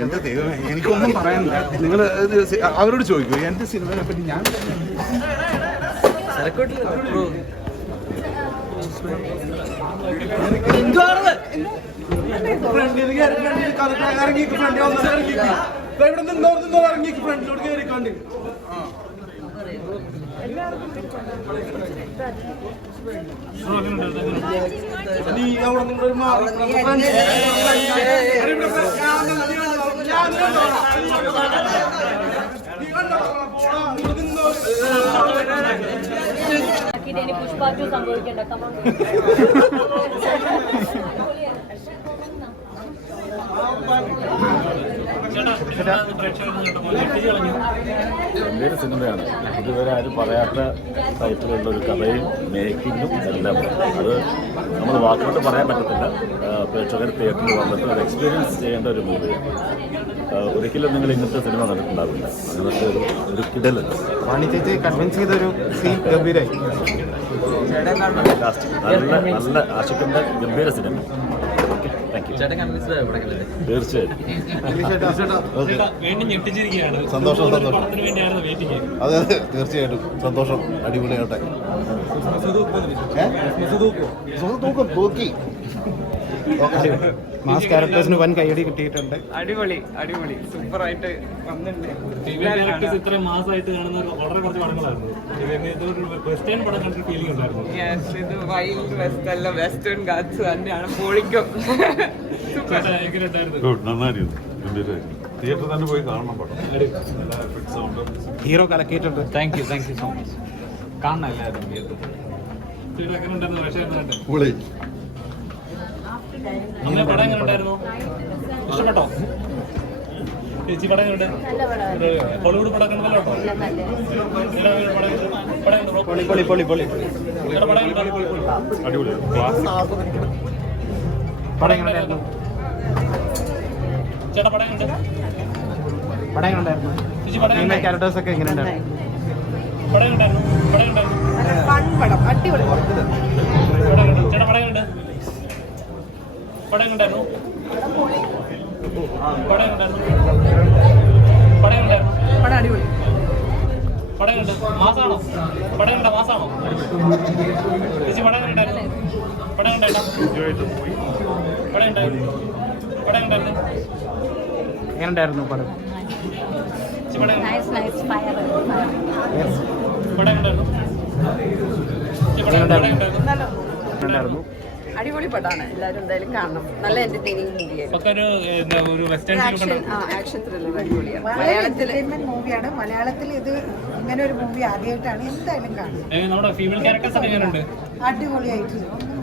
എന്റെ ദൈവമേ, എനിക്കൊന്നും പറയാനില്ല. നിങ്ങൾ അവരോട് ചോദിക്കൂ എന്റെ സിനിമയെ പറ്റി. ഞാൻ പുഷ്പാറ്റു സംഭവിക്കണ്ട. ഗംഭീര സിനിമയാണ്. ഇതുവരെ ആരും പറയാത്ത ടൈപ്പിലുള്ള ഒരു കഥയും മേക്കിങ്ങും എല്ലാം. അത് നമ്മൾ വാക്കുകൊണ്ട് പറയാൻ പറ്റത്തില്ല. പ്രേക്ഷകർ തിയേറ്ററിൽ വന്നിട്ട് അത് എക്സ്പീരിയൻസ് ചെയ്യേണ്ട ഒരു മൂവിയാണ്. ഒരിക്കലും നിങ്ങൾ ഇങ്ങനത്തെ സിനിമ കണ്ടിട്ടുണ്ടാവില്ല. അങ്ങനത്തെ ഒരു കിടലുണ്ട്. കൺവിൻസ് ചെയ്തൊരു സീൻ ഗംഭീരായി. നല്ല ആശിക്കുന്ന ഗംഭീര സിനിമ. തീർച്ചയായിട്ടും സന്തോഷം. അതെ അതെ, തീർച്ചയായിട്ടും സന്തോഷം. അടിപൊളിയാട്ടെ. തൂക്കി മാസ് ക്യാരക്ടേഴ്സിന് വൻ കൈയടി കിട്ടിയിട്ടുണ്ട്. അടിപൊളി സൂപ്പറായിട്ട് വന്നിട്ടുണ്ട്. ഇത്രയും മാസമായിട്ട് കാണുന്ന വളരെ കുറച്ച് പടങ്ങളായിരുന്നു. വെസ്റ്റേൺ പടം കണ്ടൊരു ഫീലിംഗ് ഉണ്ടായിരുന്നു. ഇത് വൈൽഡ് വെസ്റ്റ് അല്ല, വെസ്റ്റേൺ ഗാറ്റ്സ് തന്നെയാണ്. പൊളിക്കും. ഗുഡ്, നന്നായിരുന്നു. തിയേറ്ററിൽ തന്നെ പോയി കാണണം പടം. ഹീറോ കലക്കിയിട്ടുണ്ട്. Thank you so much. കാണണം എല്ലാവരും. പൊളി. അങ്ങനെ പടം എങ്ങനെ ഉണ്ടായിരുന്നു? ഇഷ്ടപ്പെട്ടോ ചേച്ചി? പടം എങ്ങനെ? ഹോളിവുഡ് പടം കണ്ടല്ലോ കേട്ടോ. അടിപൊളി. പടം എങ്ങനെയുണ്ടായിരുന്നു? ചേട്ടാ പടം എങ്ങനെ? പടം എങ്ങനെയുണ്ടായിരുന്നു? ചേച്ചി പടം ഫീമെയിൽ ക്യാരക്ടേഴ്സ് ഒക്കെ എങ്ങനെയുണ്ടായിരുന്നു? പടം എങ്ങനെയുണ്ടായിരുന്നു? അടിപൊളി. ചേട്ടാ പടം എങ്ങനെ? പടം എങ്ങനെയുണ്ടായിരുന്നു? പടം എങ്ങനെയുണ്ടായിരുന്നു? അടിപൊളി. പടം എങ്ങനെ? മാസാണോ? പടം എങ്ങനെ? മാസാണോ? ചേച്ചി പടം എങ്ങനെയുണ്ടായിരുന്നു? പടം എങ്ങനെയുണ്ടായിരുന്നു? പടം എങ്ങനെയുണ്ടായിരുന്നു? പടം എങ്ങനെയുണ്ടായിരുന്നു? എങ്ങനെയുണ്ടായിരുന്നു പടം? പടം എങ്ങനെയുണ്ടായിരുന്നു? അടിപൊളി പടമാണ്. എല്ലാവരും എന്തായാലും കാണണം. നല്ല എന്റർടൈനിങ് മൂവിയാണ്. ആക്ഷൻ ത്രില്ലർ അടിപൊളിയാണ്. മൂവിയാണ്. മലയാളത്തിൽ ഇത് ഇങ്ങനെ ഒരു മൂവി ആദ്യമായിട്ടാണ്. എന്തായാലും കാണണം. നമ്മുടെ ഫീമെയിൽ ക്യാരക്ടേഴ്സ് എങ്ങനെയുണ്ട്? അടിപൊളിയായിട്ട് ഒന്നും